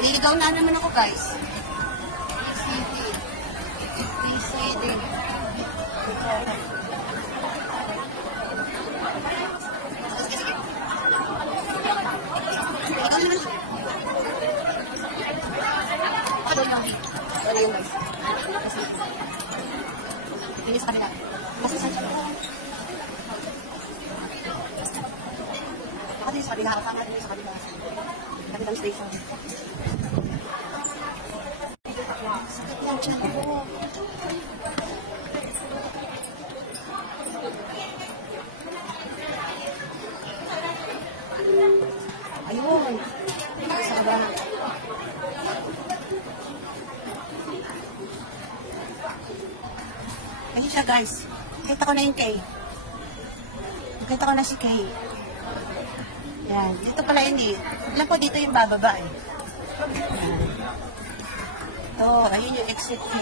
Niligaw na naman ako, guys. PCD. Wala yung guys. Tinis kami na. Kasi saan siya? Baka din sa kabila. Kasama din sa kabila. Kapilang station. Sakit lang siya ko. Ayun. Sa kabila. Ayun siya, guys. Kita ko na yung K. Kita ko na si K. Yan. Dito pala yun eh. Alam ko dito yung bababa eh. Yan. Ito. Ayun yung exit K.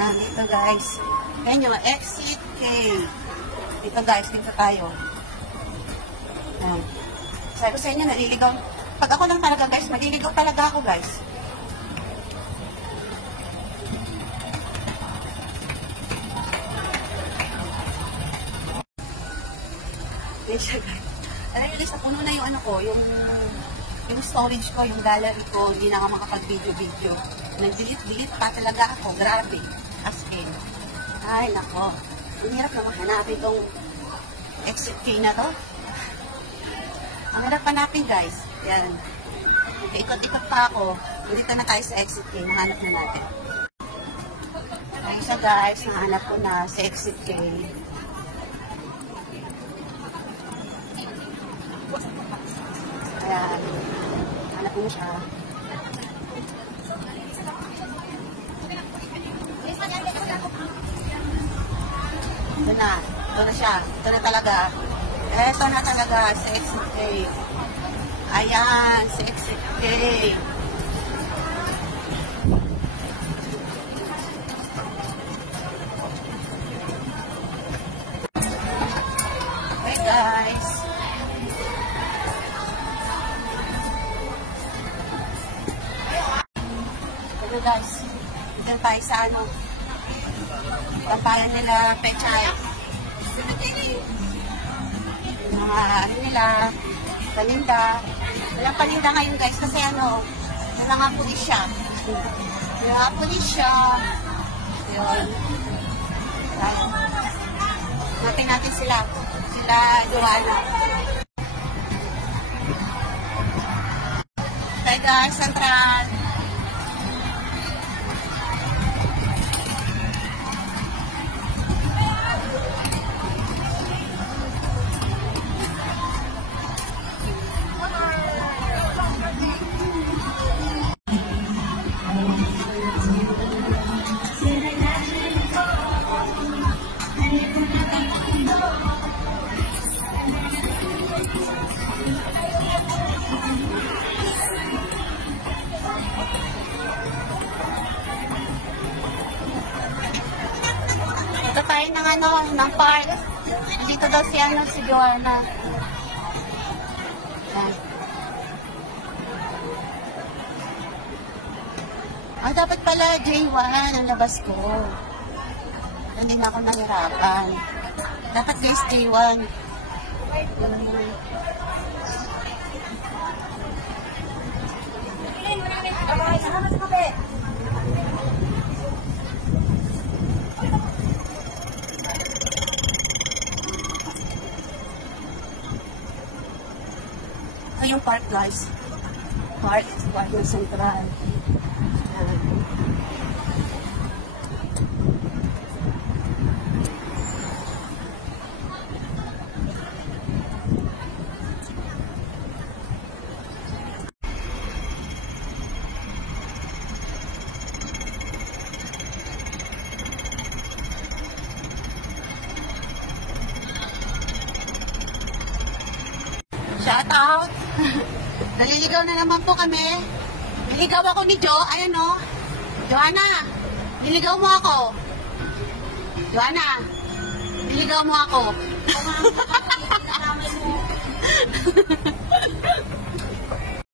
Yan. Dito, guys. Yan yung exit K. Dito, guys. Dito tayo. Yan. Sabi ko sa inyo, naliligaw. Pag ako lang talaga, guys, maliligaw talaga ako, guys. Yan siya, guys. Alam sa puno na yung ano ko, yung storage ko, yung gallery ko, hindi na ako makapag-video-video. Nag-delete pa talaga ako. Grabe. As in. Ay, nako. Ang hirap na mahanapin itong exit key na to. Ang hirap hanapin, guys. Yan. Ikot-ikot pa ako. Dito na tayo sa exit key. Nahanap na natin. Ayun siya, guys. Nahanap ko na sa exit key. Ayan. Hanap mo siya. Ito na. Ito na siya. Ito na talaga. Ito na talaga sa exit K. Ayan, sa exit K. Okay, guys. Okay, guys. Dito tayo sa ano. Pampalan nila pechay. Mga ano nila, paninda. Walang paninda ngayon, guys, kasi ano, wala nga pulis siya. Wala nga pulis siya. Yun. Natin natin sila. Sila Joanna. Okay, guys, Central. Ito tayo ng ano, ng park. Dito daw si ano, si Joanna. Dapat pala J1 ang labas ko. Hindi na ako nahirapan. Dapat guys J1. Ito yung park, guys. Park ng Central. Shout out. Naliligaw na naman po kami. Niligaw ako ni Jo. Ayan o. Joanna, niligaw mo ako. Joanna, niligaw mo ako.